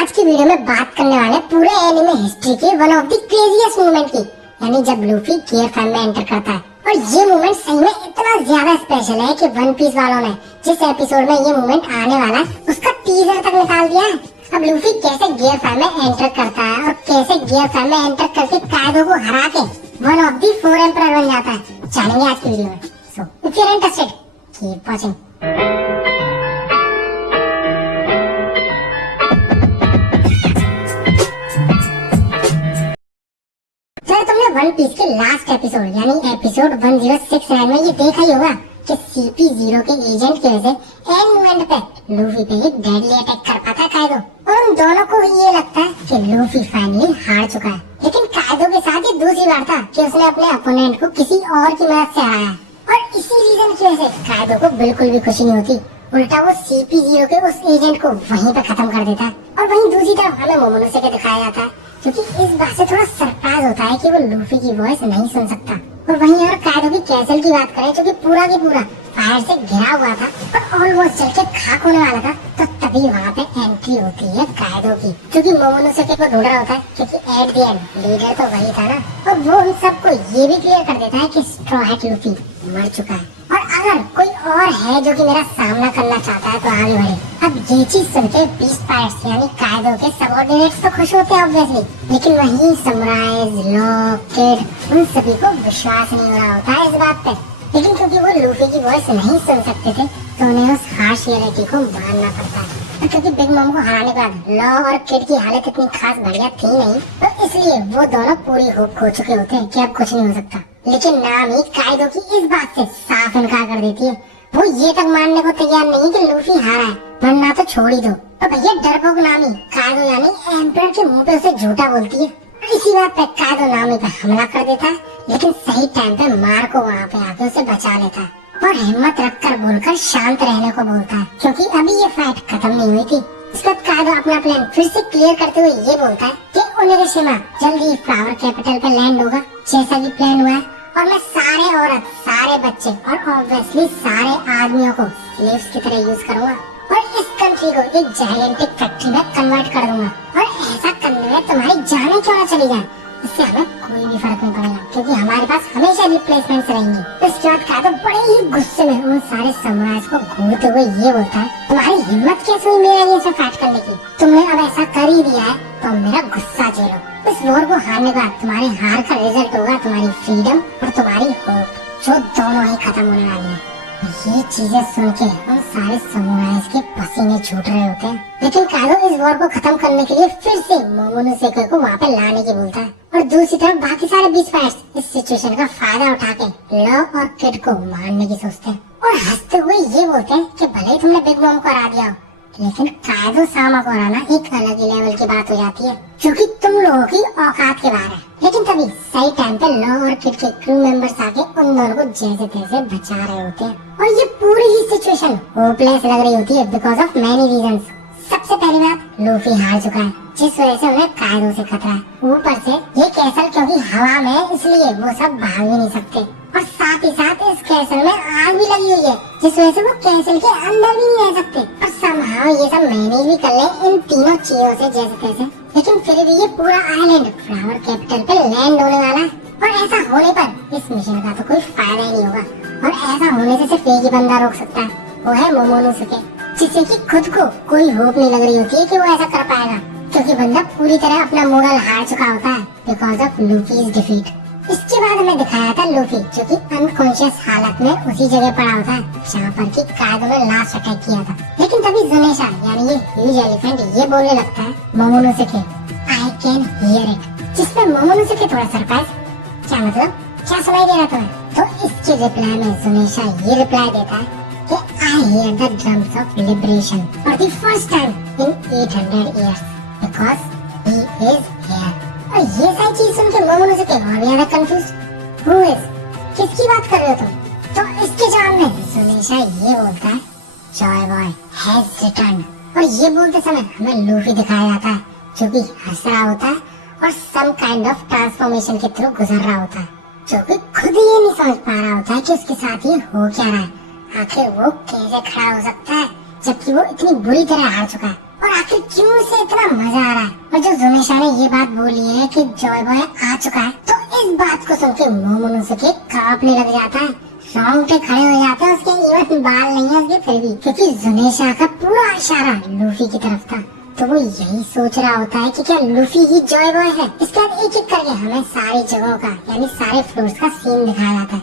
आज की वीडियो में बात करने वाले पूरे एनिमे हिस्ट्री के one of the craziest movement की, यानी जब लूफी गियर फैम में एंटर करता है। और ये मूवमेंट सही में इतना ज्यादा स्पेशल है कि वन पीस वालों ने जिस एपिसोड में ये मूवमेंट आने वाला है उसका टीजर तक निकाल दिया है। अब लूफी कैसे गियर फैम में एंटर करता है और कैसे गियर फैम में एंटर करके कायदो को हरा के वन ऑफ द 4 एम्परर बन जाता है, जानेंगे आज की वीडियो में। So if you are interested keep watching. तुमने वन पीस के लास्ट एपिसोड यानी एपिसोड 1069 में ये देखा ही होगा कि CP0 के एजेंट की वजह से एंड मोमेंट पे लूफी पे एक डेडली अटैक कर पाता है कायदो, और उन दोनों को ये लगता है कि लूफी फाइनली हार चुका है। लेकिन कायदो के साथ ये दूसरी बार था कि उसने अपने अपोनेंट को किसी और की मदद से हराया, और इसी रीजन की वजह से कायदो को बिल्कुल भी खुशी नहीं होती। उल्टा वो CP0 के उस एजेंट को वहीं पे खत्म कर देता है। और वहीं दूसरी तरफ हमें मोमोनोसुके दिखाया जाता है, क्योंकि इस बात से थोड़ा सरप्राइज होता है कि वो लूफी की वॉइस नहीं सुन सकता। और वहीं अगर कायदो की कैसल की बात करें, जो कि पूरा फायर से घिरा हुआ था और ऑलमोस्ट जल के खाक होने वाला था, तो तभी वहाँ पे एंट्री होती है कायदो की, जो कि मोमोनोसुके को ढूंढ रहा होता है, क्योंकि एट द एंड लीडर तो वही था ना। और वो उन सबको ये भी क्लियर कर देता है कि स्ट्रॉ हैट लूफी मर चुका है, और अगर कोई और है जो कि मेरा सामना करना चाहता है तो आगे बढ़े। अब ये चीज सुनकर बीस्ट पायरेट्स यानी कायदो के सबऑर्डिनेट्स तो खुश होते हैं ऑब्वियसली, लेकिन वहीं समुराइज, लॉ, किड उन सभी को विश्वास नहीं हो रहा होता है इस बात पे। लेकिन क्योंकि वो लूफी की वॉइस नहीं सुन सकते थे, तो उन्हें उस हार्श रियलिटी को मानना पड़ता है। और क्योंकि बिग मॉम को हराने के बाद लॉ और किड की हालत इतनी खास बढ़िया थी नहीं, तो इसलिए वो दोनों पूरी होप खो चुके होते हैं कि अब कुछ नहीं हो सकता। लेकिन नामी कायदो की इस बात से साफ इनकार कर देती है। वो ये तक मानने को तैयार नहीं कि लूफी हारा है, वरना तो छोड़ ही दो। तो भैया डरपोक नामी कायदो यानी एम्परर के मुंह पे उसे झूठा बोलती है। इसी बात पे कायदो नामी पे हमला कर देता है, लेकिन सही टाइम पे मार को वहाँ पे आके उसे बचा लेता है और हिम्मत रखकर बोलकर शांत रहने को बोलता है, क्योंकि अभी ये फाइट खत्म नहीं हुई थी। इस वक्त कायदो अपना प्लान फिर से क्लियर करते हुए ये बोलता है कि ओनिगाशिमा जल्दी फ्लावर कैपिटल पे लैंड होगा जैसा कि प्लान हुआ है, और मैं सारे औरत, सारे बच्चे और ऑब्वियसली सारे आदमियों को स्लेव्स की तरह यूज करूंगा और इस कंट्री को एक जायंटिक फैक्ट्री में कन्वर्ट कर दूंगा। और ऐसा करने में तुम्हारी जाने क्यों ना चली जाए, इससे हमें कोई भी फर्क नहीं पड़ेगा, क्योंकि हमारे पास हमेशा रिप्लेसमेंट्स रहेंगी। इसके बाद कायदो बड़े ही गुस्से में उन सारे समुराइज को घूरते हुए ये बोलता है, तुम्हारी हिम्मत कैसे हुई मेरे अगेंस्ट में फाइट करने की? तुमने अब ऐसा कर ही दिया है तो मेरा गुस्सा झेलो। इस वॉर को हारने के बाद तुम्हारे हार का रिजल्ट होगा तुम्हारी फ्रीडम और तुम्हारी होप, जो दोनों ही खत्म होने वाली है। ये चीजें सुन के उन सारे समुराइज के पसीने छूट रहे होते हैं, लेकिन कायदो इस वॉर को खत्म करने के लिए फिर से मोमोनोसुके को वहाँ पे लाने की बोलता है। और दूसरी तरफ बाकी सारे बीस्ट पायरेट्स इस सिचुएशन का फायदा उठा के लॉ और किड को मारने की सोचते हैं और हंसते हुए ये बोलते हैं कि भले ही तुमने बिग मॉम को हरा दिया हो, लेकिन कायदो सामा को हराना एक अलग ही लेवल की बात हो जाती है, क्योंकि तुम लोगों की औकात के बाहर है। लेकिन तभी सही टाइम पे लॉ और किड के क्रू मेंबर्स आके उन दोनों को जैसे तैसे बचा रहे होते हैं, और ये पूरी ही सिचुएशन होपलेस लग रही होती है बिकॉज ऑफ मैनी रीजंस। सबसे पहली बात, लूफी हार चुका है, जिस वजह से उन्हें कायदो से खतरा है। ऊपर से ये कैसल क्योंकि हवा में है, इसलिए वो सब भाग भी नहीं सकते, और साथ ही साथ इस कैसल में आग भी लगी हुई है, जिस वजह से वो कैसल के अंदर भी नहीं रह सकते। और समहाउ ये सब मैनेज भी कर ले इन तीनों चीजों से जैसे तैसे, लेकिन फिर भी ये पूरा आइलैंड फ्लावर कैपिटल पे लैंड होने वाला है। और ऐसा होने पर इस मिशन का तो कोई फायदा ही नहीं होगा, और ऐसा होने से सिर्फ एक ही बंदा रोक सकता है, वो है मोमोनोसुके, जिससे कि खुद को कोई होप नहीं लग रही होती है कि वो ऐसा कर पाएगा, क्योंकि बंदा पूरी तरह अपना मोरल हार चुका होता है बिकॉज ऑफ लूफीज डिफीट। इसके बाद हमें दिखाया था लूफी जो कि अनकॉन्शियस हालत में उसी जगह पड़ा होता है जहाँ पर कि कायदो ने लास्ट अटैक किया था। लेकिन तभी जुनेशा यानी ये ह्यूज एलिफेंट ये बोलने लगता है मोमोनोसुके, आई कैन हियर इट, जिसमें मोमोनोसुके थोड़ा सरप्राइज, क्या मतलब, क्या सुनाई दे रहा तुम्हें? तो इसके रिप्लाई में जुनेशा ये रिप्लाई देता है कि I hear the drums of liberation for the first time in 800 years because he is here। और ये सारी चीज सुन के मोमोनोसुके और भी ज्यादा कंफ्यूज, Who is? किसकी बात कर रहे हो तुम? तो इसके जवाब में जुनेशा ये बोलता है, Joy Boy has returned। और ये बोलते समय हमें लूफी दिखाया जाता है जो कि हंस रहा होता है और सम काइंड ऑफ ट्रांसफॉर्मेशन के थ्रू गुजर रहा होता है, जो कि खुद ये नहीं समझ पा रहा होता है कि उसके साथ ये हो क्या रहा है। आखिर वो कैसे खड़ा हो सकता है जबकि वो इतनी बुरी तरह हार चुका है, और आखिर क्यों उसे इतना मजा जो जुनेशा ने ये बात बोली है कि जॉय बॉय आ चुका है, तो इस बात को सुन के मोमोनोसुके कांपने लग जाता है, रोंगटे खड़े हो जाते हैं उसके। इवन बाल नहीं है उसके फिर भी, क्योंकि जुनेशा का पूरा इशारा लूफी की तरफ था। तो वो यही सोच रहा होता है कि क्या लूफी ही जॉय बॉय है। इसके बाद एक एक करके हमें सारी जगहों का यानी सारे फ्लोर्स का सीन दिखाया जाता है,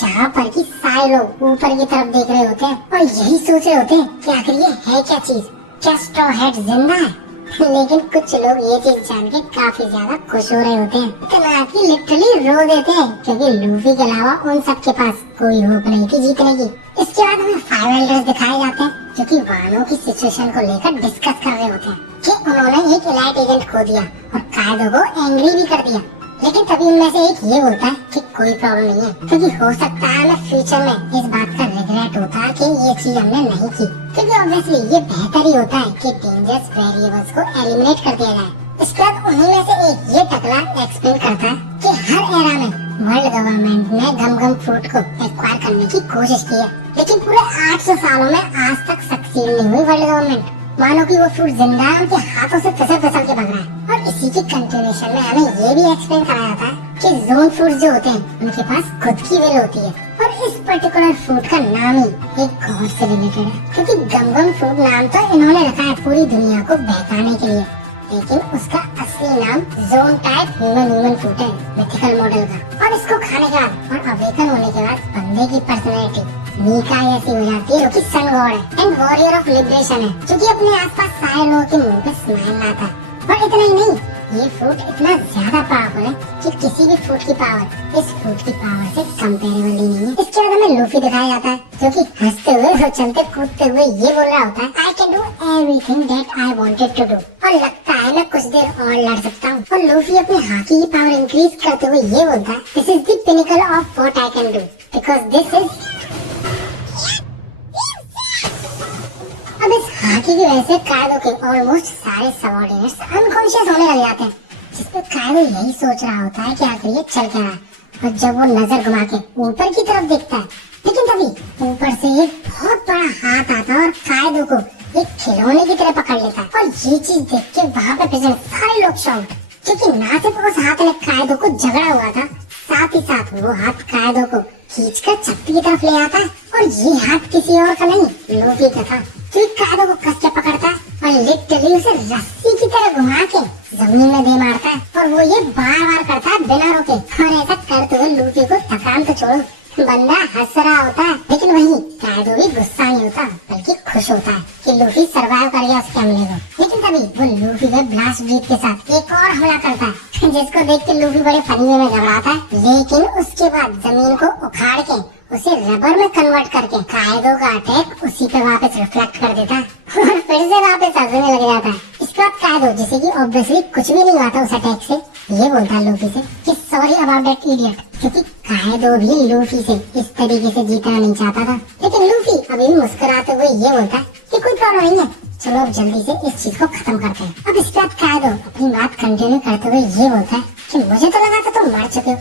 जहाँ पर कि सारे लोग ऊपर की तरफ देख रहे होते हैं और यही सोच रहे होते हैं कि आखिर ये है क्या चीज, क्या स्ट्रॉ हैट जिंदा है। लेकिन कुछ लोग ये चीज जान के काफी ज्यादा खुश हो रहे होते हैं, इतना कि लिटरली रो देते हैं, क्योंकि लूफी के अलावा उन सब के पास कोई होप नहीं थी जीतने की। इसके बाद हमें 5 एल्डर्स दिखाए जाते हैं जो कि वानो की सिचुएशन को लेकर डिस्कस कर रहे होते हैं कि उन्होंने एक एलाइट एजेंट खो दिया और कायदो को एंग्री भी कर दिया। लेकिन तभी उनमें से एक ये बोलता है कि कोई प्रॉब्लम नहीं है, क्योंकि हो सकता है हमें फ्यूचर में इस बात का रिग्रेट होता है कि ये चीज हमने नहीं की, क्योंकि ऑब्वियसली ये बेहतर ही होता है कि डेंजरस वेरिएबल्स को एलिमिनेट कर दिया जाए। इसके बाद उन्हीं में से एक ये टकला एक्सप्लेन करता है कि हर एरा में वर्ल्ड गवर्नमेंट ने गम फ्रूट को एक्वायर करने की कोशिश की है, लेकिन पूरे 800 सालों में आज तक सक्सीड नहीं हुई वर्ल्ड गवर्नमेंट। मानो कि वो फ्रूट जिंदा है, उनके हाथों से फिसल फिसल के भाग रहा है। और इसी की कंटिन्यूएशन में हमें ये भी एक्सप्लेन कराया जाता है कि जोन फ्रूट जो होते हैं उनके पास खुद की विल होती है, और इस पर्टिकुलर फ्रूट का नाम ही एक गॉड से रिलेटेड है, क्योंकि गम फ्रूट नाम तो इन्होंने रखा है पूरी दुनिया को बहकाने के लिए, लेकिन उसका असली नाम जोन टाइप ह्यूमन फ्रूट है, मिथिकल मॉडल का। और इसको खाने के बाद और अवेकन होने के बाद बंदे की पर्सनैलिटी मीका ऐसी हो जाती है, जो कि सन गॉड है एंड वॉरियर ऑफ लिबरेशन है, जो कि अपने आसपास सारे लोगों के मुंह पे स्माइल लाता है। और इतना ही नहीं, ये फ्रूट इतना ज्यादा पावरफुल है कि किसी भी फ्रूट की पावर इस फ्रूट की पावर से कंपेरेबल ही नहीं है। इसके बाद हमें लूफी दिखाया जाता है, जो कि हंसते हुए और चलते कूदते हुए ये बोल रहा होता है, I can do everything that I wanted to do. और लगता है मैं कुछ देर और लड़ सकता हूँ। और लूफी अपने हाथी की पावर इंक्रीज करते हुए ये बोलता है, this is the pinnacle of what I can do, because this is. अब इस हाथी की वजह से कायदो के ऑलमोस्ट सारे सबऑर्डिनेट्स अनकॉन्शियस होने लग जाते हैं, जिसपे कायदो यही सोच रहा होता है कि आखिर ये चल क्या रहा है। और जब वो नजर घुमा के ऊपर की तरफ देखता है, लेकिन तभी ऊपर से एक बहुत बड़ा हाथ आता है और कायदो को एक खिलौने की तरह पकड़ लेता है। और ये चीज देख के वहाँ पे प्रेजेंट सारे लोग शॉक्ड, क्योंकि ना सिर्फ उस हाथ ने कायदो को झगड़ा हुआ था, साथ ही साथ वो हाथ कायदो को खींचकर चप्पी की तरफ ले आता है। और ये हाथ किसी और का नहीं, लूफी का था, जो कायदो को कस के पकड़ता है और लिटरली उसे रस्सी की तरह घुमा के जमीन में दे मारता है। और वो ये बार बार करता है बिना रुके। और ऐसा करते हुए लूफी को थकान तो छोड़ो, बंदा हंस रहा होता है, लेकिन वही कायदो भी गुस्सा नहीं होता, बल्कि खुश होता है कि लूफी सरवाइव कर गया उसके हमले को। लेकिन तभी वो लूफी पे ब्लास्ट ब्रीथ के साथ एक और हमला करता है, जिसको देख के लूफी बड़े फनी में घबराता है। लेकिन उसके बाद जमीन को उखाड़ के उसे रबर में कन्वर्ट करके कायदो का अटैक उसी पे वापस रिफ्लेक्ट कर देता है और फिर से वापस हंसने लग जाता है। इसके बाद कायदो, जिसे कि ऑब्वियसली कुछ भी नहीं हुआ था उस अटैक से, ये बोलता है लूफी से कि सॉरी अबाउट दैट इडियट, क्योंकि कायदो भी लूफी से इस तरीके से जीतना नहीं चाहता था। लेकिन लूफी अभी मुस्कुराते हुए ये बोलता है कि कोई प्रॉब्लम नहीं है, चलो अब जल्दी से इस चीज को खत्म करते हैं। अब इसके बाद कायदो अपनी बात कंटिन्यू करते हुए ये बोलता है कि मुझे तो लगा था तुम मर चुके हो,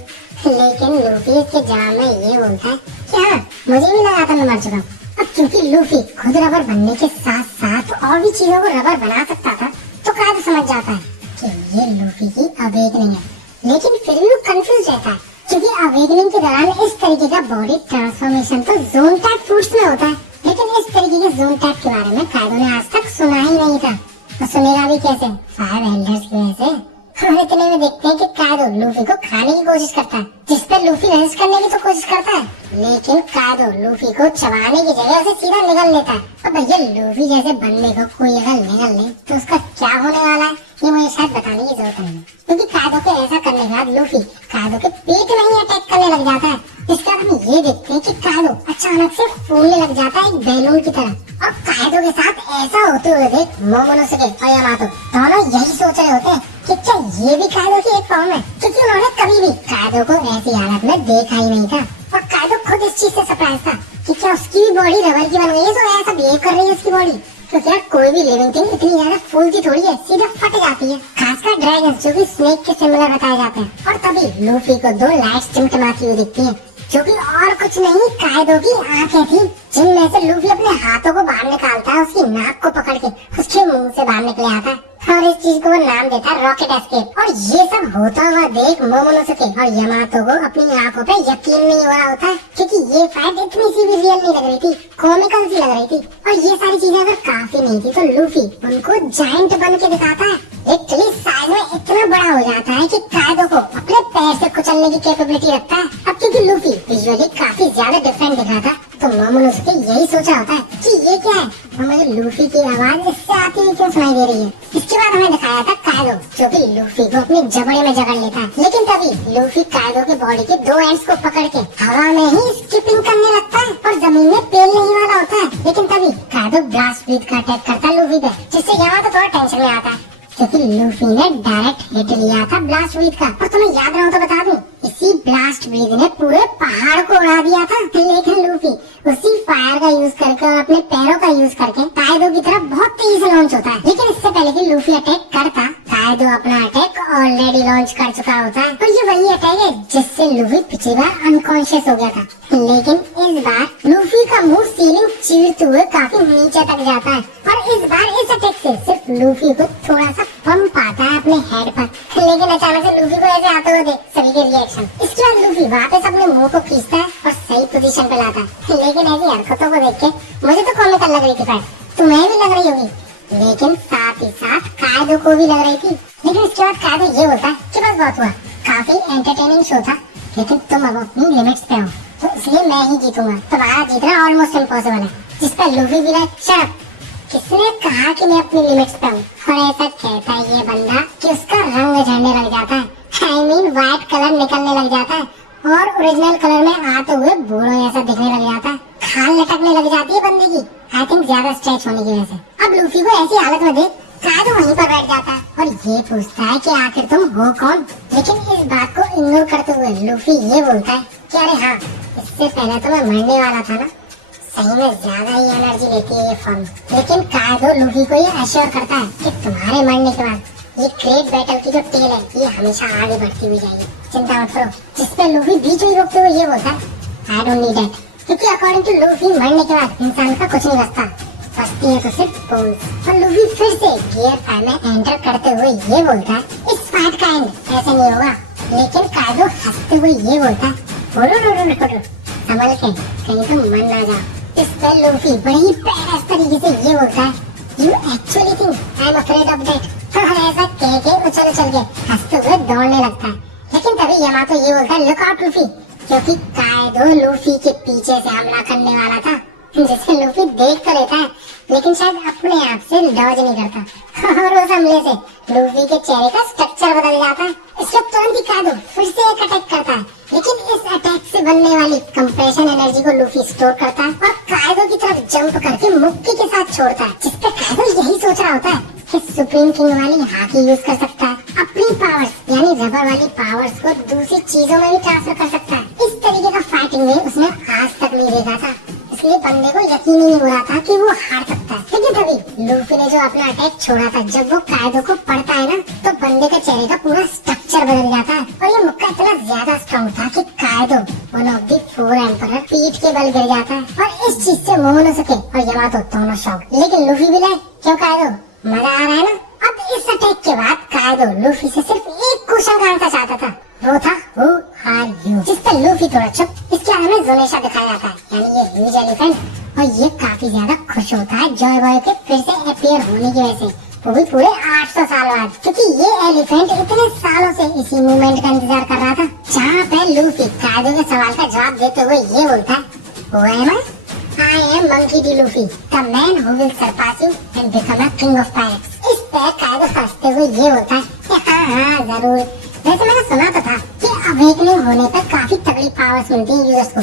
लेकिन लूफी इसके जवाब में ये बोलता है कि हाँ, मुझे भी लगा था मैं मर चुका हूँ। अब क्योंकि लूफी खुद रबर बनने के साथ साथ और भी चीजों को रबर बना सकता था, तो कायदो समझ जाता है कि ये लूफी की अवेकनिंग है। लेकिन फिर भी वो कंफ्यूज रहता है, क्योंकि अवेकनिंग के दौरान इस तरीके का बॉडी ट्रांसफॉर्मेशन तो जोन टाइप फ्रूट्स में होता है, लेकिन इस तरीके के जोन टाइप के बारे में कायदो ने आज तक सुना ही नहीं था। और सुनेगा भी कैसे, 5 एल्डर्स की वजह से। और इतने में देखते हैं कि कायदो लूफी को खाने की कोशिश करता है, जिस पर लूफी रेजिस्ट करने की तो कोशिश करता है, लेकिन कायदो लूफी को चबाने की जगह उसे सीधा निगल लेता है। और भैया लूफी जैसे बंदे को कोई अगर निगल ले तो उसका क्या होने वाला है ये मुझे शायद बताने की जरूरत नहीं है, क्योंकि कायदो के ऐसा करने के बाद लूफी कायदो के पेट में ही अटैक करने लग जाता है। इसके बाद हम ये देखते हैं कि कायदो अचानक से फूलने लग जाता है एक बैलून की तरह। और कायदो के साथ ऐसा होते हुए देख मोमोनोसुके और यामातो दोनों यही सोच रहे होते हैं कि क्या ये भी कायदो की एक फॉर्म है, क्योंकि उन्होंने कभी भी कायदो को ऐसी हालत में देखा ही नहीं था। और कायदो खुद इस चीज से सरप्राइज था कि क्या उसकी भी बॉडी रबर की बन गई है, तो ऐसा बिहेव कर रही है उसकी बॉडी। तो क्या कोई भी लिविंग थिंग इतनी ज्यादा फूलती थोड़ी है, सीधा फट जाती है, खासकर ड्रैगन जो कि स्नेक के सिमिलर बताए जाते हैं। और तभी लूफी को 2 लाइट्स टिमटिमाती हुई दिखती है, जो कि और कुछ नहीं कायदो की आंखें थी, जिनमें से लूफी अपने हाथों को बाहर निकालता है, उसकी नाक को पकड़ के उसके मुंह से बाहर निकले आता है। और इस चीज को वो नाम देता है रॉकेट एस्केप। और ये सब होता हुआ देख मोमोनोसुके और यामातो को अपनी आंखों पे यकीन नहीं हो रहा होता, क्योंकि ये फाइट इतनी सी भी रियल नहीं लग रही थी, कॉमिकल सी लग रही थी। और ये सारी चीजें अगर काफी नहीं थी तो लूफी उनको जायंट बन के दिखाता है। लिटरली साइज में इतना बड़ा हो जाता है कि कायदो को अपने पैर से कुचलने की कैपेबिलिटी रखता है। अब क्योंकि लूफी विजुअली काफी ज्यादा डिफरेंट दिखा था, तो मोमोनोसुके यही सोचा होता है कि ये क्या है, और मुझे लूफी की आवाज इससे आती हुई क्यों सुनाई दे रही है। इसके बाद हमें दिखाया था कायदो जो कि लूफी को अपने जबड़े में जकड़ लेता है, लेकिन तभी लूफी कायदो के बॉडी के दो एंड्स को पकड़ के हवा में ही स्किपिंग करने लगता है और जमीन में पेलने ही वाला होता है। लेकिन तभी कायदो ब्लास्ट ब्रीथ का अटैक करता है लूफी पे, जिससे यामातो थोड़ा टेंशन में आता है, क्योंकि लूफी ने डायरेक्ट हिट लिया था ब्लास्ट ब्रीथ का। और तुम्हें याद रहा तो बता दूं, इसी ब्लास्ट ब्रीथ ने पूरे पहाड़ को उड़ा दिया था। लेकिन लूफी उसी फायर का यूज करके और अपने पैरों का यूज करके कायदो की तरफ बहुत तेजी से लॉन्च होता है। लेकिन इससे पहले कि लूफी अटैक करता, कायदो अपना अटैक ऑलरेडी लॉन्च कर चुका होता है। और ये वही अटैक है जिससे लूफी पिछली बार अनकॉन्शियस हो गया था। लेकिन इस बार लूफी का मुंह सीलिंग चीरते हुए काफी नीचे तक जाता है, और इस बार इस अटैक से सिर्फ लूफी को थोड़ा सा पंप आता है अपने हेड पर। लेकिन अचानक से लूफी को ऐसे आते हुए देख सभी के रिएक्शन। इसके बाद लूफी वापस अपने मुंह को खींचता है और सही पोजीशन पे लाता है। लेकिन ऐसी हरकतों को देख के मुझे तो कॉमिकल लग रही थी फाइट, तुम्हें भी लग रही होगी, लेकिन साथ ही साथ कायदो को भी लग रही थी। लेकिन इसके बाद कायदो ये बोलता है कि बस बहुत हुआ, काफी एंटरटेनिंग शो था, लेकिन तुम अब अपनी लिमिट्स पे हो, तो इसलिए मैं ही जीतूंगा, तुम्हारा जीतना ऑलमोस्ट इम्पॉसिबल है। जिस पर लूफी भी लाइक शट अप, किसने कहा कि मैं अपनी लिमिट्स पे हूँ। और ऐसा कहता है ये बंदा कि उसका रंग झड़ने लग जाता है, आई मीन व्हाइट कलर निकलने लग जाता है और ओरिजिनल कलर में आते हुए बूढ़ो ऐसा दिखने लग जाता है, खाल लटकने लग जाती है बंदे की, आई थिंक ज्यादा स्ट्रेच होने की वजह से। अब लूफी को ऐसी हालत में देख कायदो वहीं पर बैठ जाता है और ये पूछता है कि आखिर तुम हो कौन। लेकिन इस बात को इग्नोर करते हुए लूफी ये बोलता है कि अरे हाँ, इससे पहले तो मैं मरने वाला था ना, सही में ज्यादा ही एनर्जी लेती है ये फॉर्म। लेकिन कायदो लूफी को ये एश्योर करता है कि तुम्हारे मरने के बाद ये ग्रेट बैटल की जो टेल है ये हमेशा आगे बढ़ती हुई जाएगी, चिंता मत करो। जिसपे लूफी बीच में रोकते हुए ये बोलता है आई डोंट नीड दैट, क्योंकि अकॉर्डिंग टू लूफी मरने के बाद इंसान का कुछ नहीं बचता, बचती है तो सिर्फ बोन्स। और लूफी फिर से गियर 5 में एंटर करते हुए ये बोलता है इस फाइट का एंड ऐसे नहीं होगा। लेकिन कायदो हंसते हुए ये बोलता है संभल के, कहीं तुम मर ना जाओ। इस पर लूफी बड़ी ही पैरास तरीके से ये बोलता है you actually think I am afraid of that. और ऐसा कह के उछल उछल के हंसते हुए दौड़ने लगता है। लेकिन तभी यामातो ये बोलता है लुक आउट लूफी, क्योंकि कायदो लूफी के पीछे से हमला करने वाला था, जिसे लूफी देख तो लेता है लेकिन शायद अपने आप से डॉज नहीं करता। और उस हमले से लूफी के चेहरे का स्ट्रक्चर बदल जाता है। इसके तुरंत ही कायदो फिर से एक अटैक करता है, लेकिन इस अटैक से बनने वाली कंप्रेशन एनर्जी को लूफी स्टोर करता है और कायदो की तरफ जंप करके मुक्की के साथ छोड़ता है। जिसपे कायदो यही सोच रहा होता है कि सुप्रीम किंग वाली हाकी यूज कर सकता है, अपनी पावर्स यानी रबर वाली पावर्स को दूसरी चीजों में भी ट्रांसफर कर सकता है। इस तरीके का फाइटिंग में उसने आज तक नहीं देखा था, इसलिए बंदे को यकीन ही नहीं हो रहा था कि वो हार सकता है। लेकिन तभी लूफी ने जो अपना अटैक छोड़ा था, जब वो कायदो को पड़ता है ना, तो बंदे के चेहरे का पूरा स्ट्रक्चर बदल जाता है। और ये मुक्का इतना ज्यादा स्ट्रॉन्ग था कि कायदो वन ऑफ द 4 एम्परर पीठ के बल गिर जाता है। और इस चीज से मोमोनोसुके और यामातो दोनों शॉक। लेकिन लूफी भी लाइक क्यों कायदो, मजा आ रहा है ना। अब इस अटैक के बाद कायदो लूफी से सिर्फ एक क्वेश्चन का आंसर चाहता था, वो था हु आर यू। जिस पर लूफी थोड़ा चुप। इसके बाद हमें जोनेशा दिखाया जाता है, यानी ये ह्यूज एलिफेंट, और ये काफी ज्यादा खुश होता है जॉय बॉय के फिर से अपीयर होने की वजह से, वो भी पूरे 800 साल बाद, क्योंकि ये एलिफेंट इतने सालों से इसी मूवमेंट का इंतजार कर रहा था। जहाँ पे लूफी कायदो के सवाल का जवाब देते हुए ये बोलता है I am Monkey D. Luffy, the man who will surpass you and become a king of pirates. इस पर कायदो हंसते हुए ये बोलता है कि हाँ जरूर, वैसे मैंने सुना तो था कि अवेकनिंग होने पर काफी तगड़ी पावर्स मिलती हैं यूजर्स को,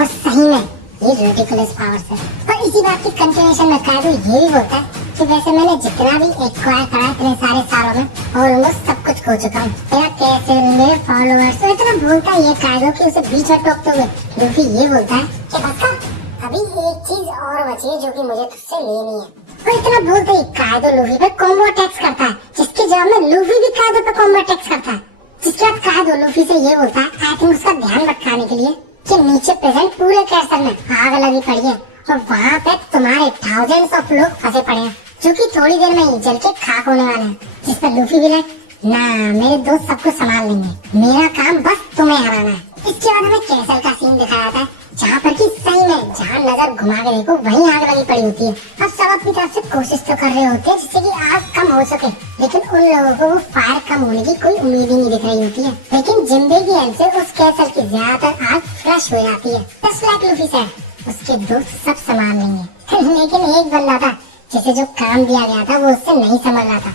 और सही में ये रिडिकुलस पावर्स है। और इसी बात की कंटिन्यूएशन में कायदो ये भी बोलता है कि वैसे मैंने जितना भी एक्वायर करा इतने सारे सालों में ऑलमोस्ट सब कुछ खो चुका हूँ, मेरा कैसे मेरे फॉलोअर्स। तो इतना बोलता है ये कायदो कि उसे बीच में टोकते हुए लूफी ये बोलता है कि बस अभी एक चीज और बची है जो कि मुझे तुझसे लेनी है। और इतना बोलते ही कायदो लूफी पे कॉम्बो अटैक्स करता है, जिसके जवाब में लूफी भी कायदो पे कॉम्बो अटैक्स करता है। जिसके बाद कायदो लूफी से ये बोलता है आई थिंक उसका ध्यान भटकाने के लिए कि नीचे प्रेजेंट पूरे कैसल में आग लगी पड़ी है और वहाँ पे तुम्हारे थाउजेंड्स ऑफ लोग फंसे पड़े हैं, जो कि थोड़ी देर में ही जल के खाक होने वाला है। जिस पर लूफी भी लाइक, ना मेरे दोस्त सबको संभाल लेंगे, मेरा काम बस तुम्हें हराना है। इसके बाद हमें कैसल का सीन दिखाया था, जहाँ पर कि सही में जहाँ नजर घुमा के देखो वहीं आग लगी पड़ी होती है। अब सब अपनी तरफ से कोशिश तो कर रहे होते हैं जिससे कि आग कम हो सके, लेकिन उन लोगों को वो फायर कम होने की कोई उम्मीद ही नहीं दिख रही होती है। लेकिन जिम्बे की हेल्प से उस कैसल की ज्यादातर आग फ्लश हो जाती है। जस्ट लाइक लूफी सर, उसके दोस्त सब संभाल लेंगे। लेकिन एक बंदा था जिसे जो काम दिया गया था वो उससे नहीं समझ रहा था,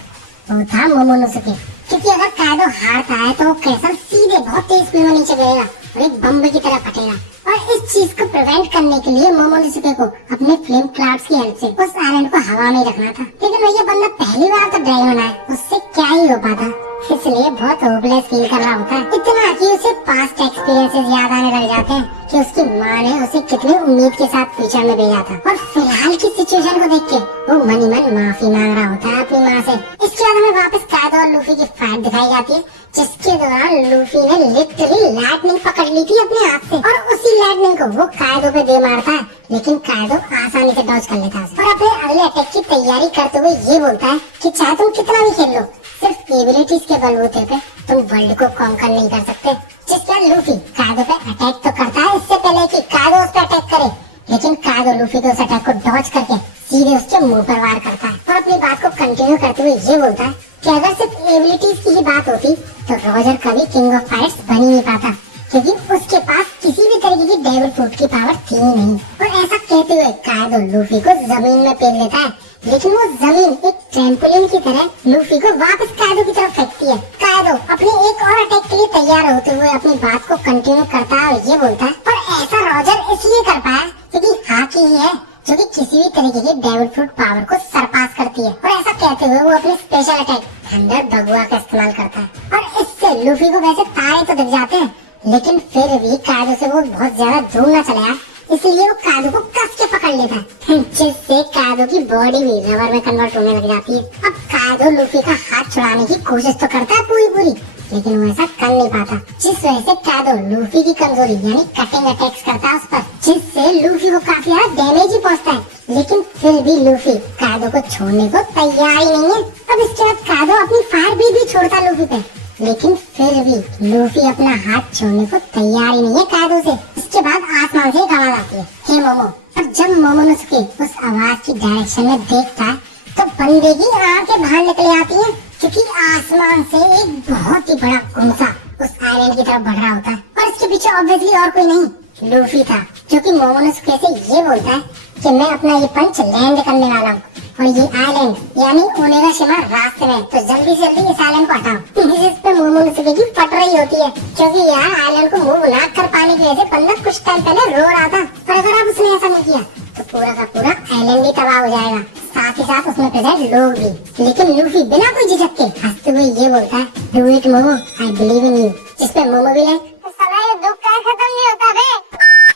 वो था मोमोनोसुके। क्योंकि अगर कायदो हारता है तो वो कैसल सीधे बहुत तेज स्पीड में नीचे गिरेगा और एक बम की तरह फटेगा। और इस चीज को प्रिवेंट करने के लिए मोमोनोसुके को अपने फ्लेम क्लाउड्स की हेल्प से उस आइलैंड को हवा में रखना था। लेकिन ये बंदा पहली बार तो ड्राइवर है, उससे क्या ही हो पाता, इसलिए बहुत होपलेस फील कर रहा होता है। इतना कि उसे पास्ट एक्सपीरियंसेस याद आने लग जाते हैं कि उसकी माँ ने उसे कितनी उम्मीद के साथ फ्यूचर में भेजा था। और फिलहाल की सिचुएशन को देख के वो मन ही मन माफी मांग रहा होता है अपनी माँ से। इसके बाद हमें वापस कायदो और लूफी की फाइट दिखाई जाती है, जिसके दौरान लूफी ने लिटरली लाइटनिंग पकड़ ली थी अपने हाथ से और उसी लाइटनिंग को वो कायदो पे दे मारता है। लेकिन कायदो आसानी से डॉज कर लेता है और अपने अगले अटैक की तैयारी करते हुए ये बोलता है कि चाहे तुम कितना भी खेल लो, सिर्फ एबिलिटीज के बलबूते पे तुम वर्ल्ड को कॉन्कर नहीं कर सकते। जिस पर लूफी कायदो पे अटैक तो करता है इससे पहले कि कायदो उस पे अटैक करे, लेकिन कायदो लूफी के उस अटैक को डॉज करके सीधे उसके मुंह पर वार करता है और अपनी बात को कंटिन्यू करते हुए ये बोलता है कि अगर सिर्फ एबिलिटीज की ही बात होती तो रॉजर कभी किंग ऑफ फाइट्स बन ही नहीं पाता, क्योंकि उसके पास किसी भी तरीके की डेविल फ्रूट की पावर थी ही नहीं। और ऐसा कहते हुए कायदो लूफी को जमीन में फेंक देता है, लेकिन वो जमीन एक ट्रैम्पोलिन की तरह लूफी को वापस कायदो की तरफ फेंकती है। कायदो अपने एक और अटैक के लिए तैयार होते हुए अपनी बात को कंटिन्यू करता है और ये बोलता है, और ऐसा रॉजर इसलिए कर पाया क्योंकि हाकी ही है जो कि किसी भी तरीके की डेविल फ्रूट पावर को सरपास करती है। और ऐसा कहते हुए वो अपने स्पेशल अटैक थंडर भगुआ का इस्तेमाल करता है और इससे लूफी को वैसे तारे तो दिख जाते हैं, लेकिन फिर भी कायदो से वो बहुत ज्यादा दूर न चला जाए, इसलिए वो कायदो को कस के पकड़ लेता है, जिससे कायदो की बॉडी भी रबर में कन्वर्ट होने लग जाती है। अब कायदो लूफी का हाथ छुड़ाने की कोशिश तो करता है पूरी, लेकिन वो ऐसा कर नहीं पाता, जिस वजह से कायदो लूफी की कमजोरी यानी कटिंग अटैक्स करता है उस पर, जिससे लूफी को काफी ज्यादा डैमेज ही पहुंचता है। लेकिन फिर भी लूफी कायदो को छोड़ने को तैयार ही नहीं है। अब इसके बाद कायदो अपनी फायर भी छोड़ता है लूफी पे, लेकिन फिर भी लूफी अपना हाथ छोड़ने को तैयार ही नहीं है कायदो से। इसके बाद आसमान से एक आवाज आती है, हे मोमो। और जब मोमोनोसुके उस आवाज की डायरेक्शन में देखता है तो बंदे की आंखें बाहर निकल आती है, क्योंकि आसमान से एक बहुत ही बड़ा गुमसा उस आइलैंड की तरफ बढ़ रहा होता है और इसके पीछे ऑब्वियसली और कोई नहीं लूफी था, जो कि मोमोनोसुके से ये बोलता है कि मैं अपना ये पंच लैंड करने वाला हूँ और ये आइलैंड यानी ओनेगाशिमा रास्ते में, तो जल्दी से जल्दी इस आइलैंड को हटाओ। जिस पे मोमोनोसुके की फट रही होती है, क्योंकि यार आइलैंड को मूव ना कर पाने की वजह से बंदा कुछ टाइम पहले रो रहा था, और अगर आप उसने ऐसा नहीं किया तो पूरा का पूरा आइलैंड ही तबाह हो जाएगा, साथ ही साथ उसमें प्रेजेंट लोग भी। लेकिन लूफी बिना कोई झिझक के हंसते हुए ये बोलता है, do it momo, I believe in you. जिस पे मोमो भी लाइक, साला ये दुख का खत्म नहीं होता बे।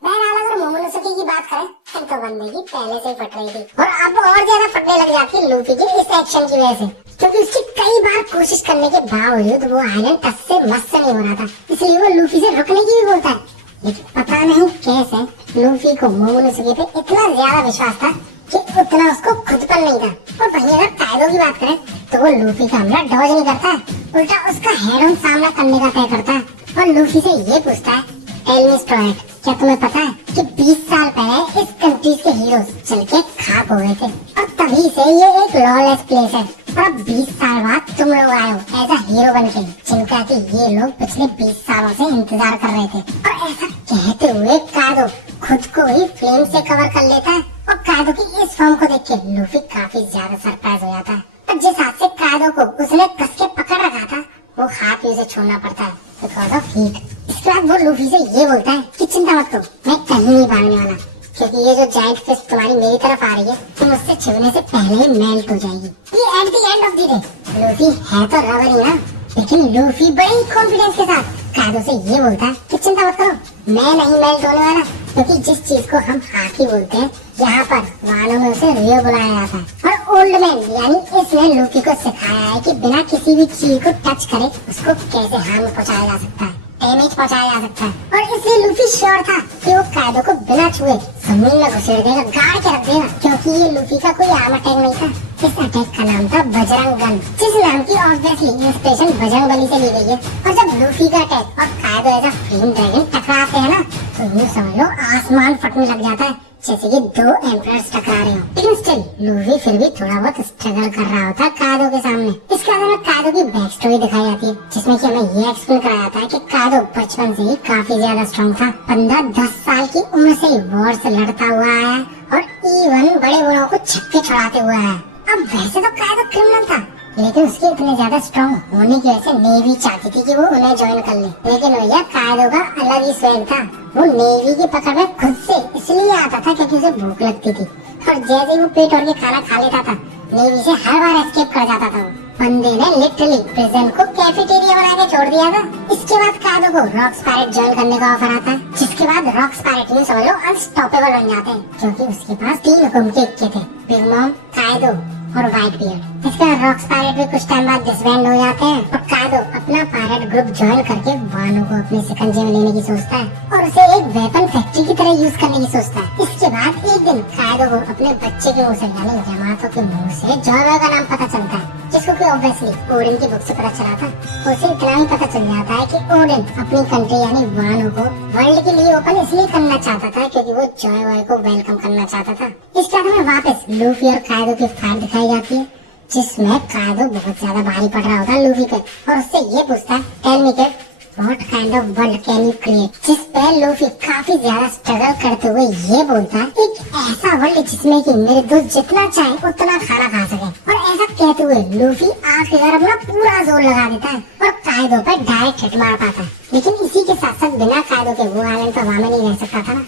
बहरहाल अगर मोमोनोसुके की बात करें तो बंदे की पहले से ही फट रही थी और अब और ज्यादा फटने लग जाती है लूफी के इस एक्शन की वजह से, क्योंकि उसकी कई बार कोशिश करने के बावजूद वो आइलैंड टस से मस से नहीं हो रहा था, इसलिए वो लूफी से रुकने की भी बोलता है। लेकिन पता नहीं कैसे लूफी को मोमोनोसुके पे इतना ज्यादा विश्वास था कि उतना उसको खुद पर नहीं था। और वहीं अगर कायदो की बात करें तो वो लूफी का हमला डॉज नहीं करता है, उल्टा उसका हेड ऑन सामना करने का तय करता है और लूफी से ये पूछता है, टेल मी स्टोरेट, क्या तुम्हें पता है कि 20 साल पहले इस कंट्रीज के हीरोज चल के खाक हो गए थे और तभी से ये एक लॉलेस प्लेस है, और अब 20 साल बाद तुम लोग आए हो एज अ हीरो बनके, जिनका कि ये लोग पिछले 20 सालों से इंतजार कर रहे थे। और ऐसा कहते हुए कायदो खुद को ही फ्लेम से कवर कर लेता है और कायदो की इस फॉर्म को देख के लूफी काफी ज्यादा सरप्राइज हो जाता है। और जिस हाथ से कायदो को उसने कस के पकड़ रखा था वो हाथ भी उसे छोड़ना पड़ता है बिकॉज ऑफ हीट। इसके बाद वो लूफी से ये बोलता है कि चिंता मत करो, मैं कहीं नहीं भागने वाला, क्योंकि ये जो जायंट फिश तुम्हारी मेरी तरफ आ रही है तुम उससे छूने से पहले ही मेल्ट हो जाएगी। ये at the end of the day Luffy है तो रबर ही ना, लेकिन लूफी बड़े कॉन्फिडेंस के साथ कायदो से ये बोलता है कि चिंता मत करो, मैं नहीं मेल्ट होने वाला, क्योंकि जिस चीज को हम हाकी बोलते हैं यहाँ पर वानों में उसे रियो बुलाया जाता है। और ओल्ड मैन यानी इसने लूफी को सिखाया है कि बिना किसी भी चीज को टच करे उसको कैसे हार्म पहुंचाया जा सकता है। डैमेज पहुंचाया जा सकता है और इसलिए लूफी श्योर था कि वो कायदो को बिना छुए जमीन में घुसेड़ देगा, गाड़ के रख देगा, क्योंकि ये लूफी का कोई आर्म अटैक नहीं था। इस अटैक का नाम था बजरंग गन, जिस नाम की ऑब्वियसली इंस्पिरेशन बजरंग बली से ली गई है। और जब लूफी का अटैक और कायदो एज अ फ्लेम ड्रैगन टकराते हैं ना, तो यूं समझ लो आसमान फटने लग जाता है, जैसे कि दो एम्परर्स टकरा रहे हो। लेकिन स्टिल लूफी फिर भी थोड़ा बहुत स्ट्रगल कर रहा होता कायदो के सामने। इसके बाद हमें कायदो की बैक स्टोरी दिखाई जाती है, जिसमें कि हमें ये एक्सप्लेन कराया जाता है कि कायदो बचपन से ही काफी ज्यादा स्ट्रॉन्ग था। 15-10 साल की उम्र से ही वॉर से लड़ता हुआ आया है और इवन बड़े बड़ों को छक्के छुड़ाते हुए आया। अब वैसे तो कायदो क्रिमिनल था, लेकिन उसके इतने ज्यादा स्ट्रॉन्ग होने की वजह से नेवी चाहती थी कि वो उन्हें ज्वाइन कर ले। लेकिन भैया कायदो का अलग ही स्वैग था, वो नेवी की पकड़ में खुद से इसलिए आता था क्योंकि उसे भूख लगती थी, और जैसे ही वो पेट भर के खाना खा लेता था, नेवी से हर बार एस्केप कर जाता था। वो बंदे ने लिटरली प्रिजन को कैफेटेरिया बना के छोड़ दिया था। इसके बाद कायदो को रॉक्स पायरेट ज्वाइन करने का ऑफर आता है, जिसके बाद रॉक्स पायरेट में समझ लो अनस्टॉपेबल बन जाते हैं, क्योंकि उसके पास 3 हुक्म के इक्के थे, बिग मॉम, कायदो और व्हाइट बियर्ड। इसके बाद रॉक्स पायरेट भी कुछ टाइम बाद डिसबैंड हो जाते हैं और कायदो अपना पायरेट ग्रुप ज्वाइन करके वानो को अपने शिकंजे में लेने की सोचता है और उसे एक वेपन फैक्ट्री की तरह यूज करने की सोचता है। इसके बाद एक दिन कायदो को अपने बच्चे के मुंह से यानी यामातो के मुंह से जॉय का नाम पता चलता है, जिसको कि ऑब्वियसली ओडिन की बुक से पता चला था। उसे इतना ही पता चल जाता है कि ओडिन अपनी कंट्री यानी वानो को वर्ल्ड के लिए ओपन इसलिए करना चाहता था क्योंकि वो जॉय को वेलकम करना चाहता था। इसके बाद हमें वापस लूफी और कायदो की फाइट दिखाई जाती है, जिसमें कायदो बहुत ज्यादा भारी पड़ रहा होता है लूफी पे और उससे ये पूछता है, tell me kid, what kind of world can you create? जिस पे लूफी काफी ज्यादा स्ट्रगल करते हुए ये बोलता है, एक ऐसा वर्ल्ड जिसमें कि मेरे दोस्त जितना चाहे उतना खाना खा सके। और ऐसा कहते हुए लूफी आखिरकार अपना पूरा जोर लगा देता है और कायदो पे डायरेक्ट हिट मार पाता है। लेकिन इसी के साथ साथ बिना कायदो के वो आइलैंड पर वामे नहीं रह सकता था ना,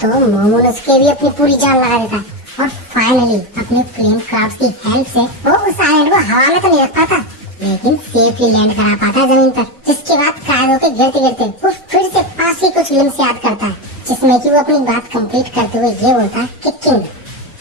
तो मोमोन उसके भी अपनी पूरी जान लगा देता है और फाइनली अपने फ्लेम क्राफ्ट की हेल्प से वो उस आइलैंड को हवा में तो नहीं रख पाता, लेकिन सेफली लैंड करा पाता है जमीन पर। जिसके बाद कायदो के गिरते गिरते वो फिर से पास ही कुछ ग्लिम्स याद करता है, जिसमें कि वो अपनी बात कंप्लीट करते हुए ये बोलता है कि king,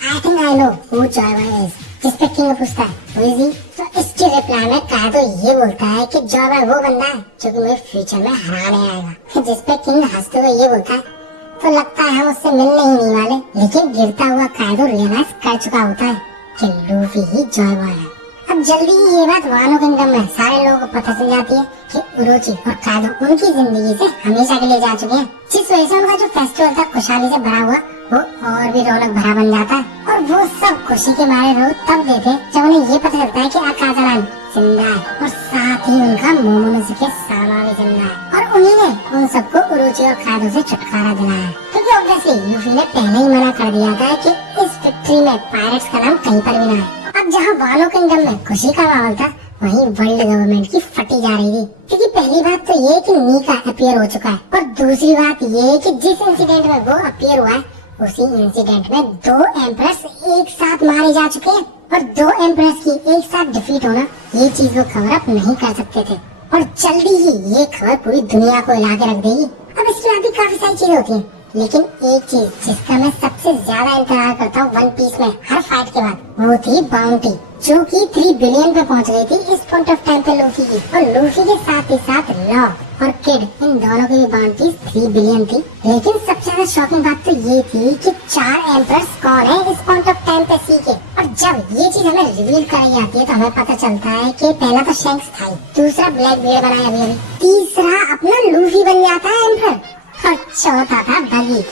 I think I know who Joyboy is. जिस पे किंग पूछता है हु इज ही, तो इसके रिप्लाई में कायदो ये बोलता है कि जॉयबॉय वो बंदा है जो कि मुझे फ्यूचर में हराने आएगा। जिस पे किंग हंसते हुए ये बोलता है, तो लगता है हम उससे मिलने ही नहीं वाले। लेकिन गिरता हुआ कायदो रियलाइज कर चुका होता है कि लूफी ही जॉयबॉय है। अब जल्दी ही ये बात वानो किंगडम में सारे लोगों को पता चल जाती है कि उरोची और कायदो उनकी जिंदगी से हमेशा के लिए जा चुके हैं, जिस वजह से उनका जो फेस्टिवल था खुशहाली से भरा हुआ वो और भी रौनक भरा बन जाता है। और वो सब खुशी के मारे रो तब देते जब उन्हें ये पता चलता है कि अकाज़ान जिंदा है और साथ ही उनका मोमोनोसुके सामा भी जिंदा है और उन्हीं ने उन सबको उरोची और कायदो से छुटकारा दिलाया, क्योंकि ऑब्वियसली लूफी ने पहले ही मना कर दिया था कि इस फैक्ट्री में पायरेट्स का नाम कहीं पर भी ना है। अब जहाँ वानो किंगडम में खुशी का माहौल था, वहीं वर्ल्ड गवर्नमेंट की फटी जा रही थी, क्योंकि पहली बात तो ये कि नीका अपीयर हो चुका है और दूसरी बात ये कि जिस इंसिडेंट में वो अपीयर हुआ है उसी इंसिडेंट में 2 एम्परर्स एक साथ मारे जा चुके हैं और 2 एम्परर्स की एक साथ डिफीट होना ये चीज वो कवर अप नहीं कर सकते थे और जल्दी ही ये खबर पूरी दुनिया को हिला के रख देगी। अब इसके बाद भी काफी सारी चीजें होती हैं, लेकिन एक चीज जिसका मैं सबसे ज्यादा इंतजार करता हूँ वन पीस में हर फाइट के बाद, वो थी बाउंटी, जो कि 3 बिलियन पे पहुंच गई थी इस पॉइंट ऑफ टाइम पे लूफी की। और लूफी के साथ ही साथ लॉ और किड, इन दोनों की भी बाउंटी 3 बिलियन थी। लेकिन सबसे ज्यादा शॉकिंग बात तो ये थी कि 4 एम्परर्स कौन है इस पॉइंट ऑफ टाइम पे सी के। और जब ये चीज हमें रिवील कराई जाती है तो हमें पता चलता है कि पहला तो शैंक्स था, दूसरा ब्लैक बियर्ड बनाया अभी, तीसरा अपना लूफी बन जाता है एम्परर और चौथा था बगी।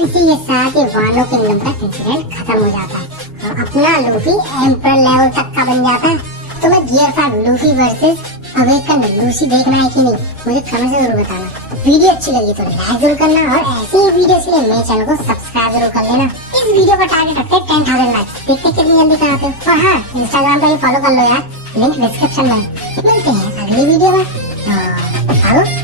इसी के साथ ही वानो किंगडम का इंसिडेंट खत्म हो जाता है और अपना लूफी एम्परर लेवल तक का बन जाता है। तो मैं gear 5 Luffy versus awaken Lucy देखना है कि नहीं, मुझे कमेंट से जरूर बताना। वीडियो अच्छी लगी तो लाइक जरूर करना और ऐसी ही वीडियो के लिए मेरे चैनल को सब्सक्राइब जरूर कर लेना। इस वीडियो का टारगेट रखते हैं 10,000 लाइक्स, देखते कितनी जल्दी कराते हो। और हाँ, इंस्टाग्राम पर भी फॉलो कर लो यार, लिंक डिस्क्रिप्शन में। मिलते हैं अगली वीडियो में, तो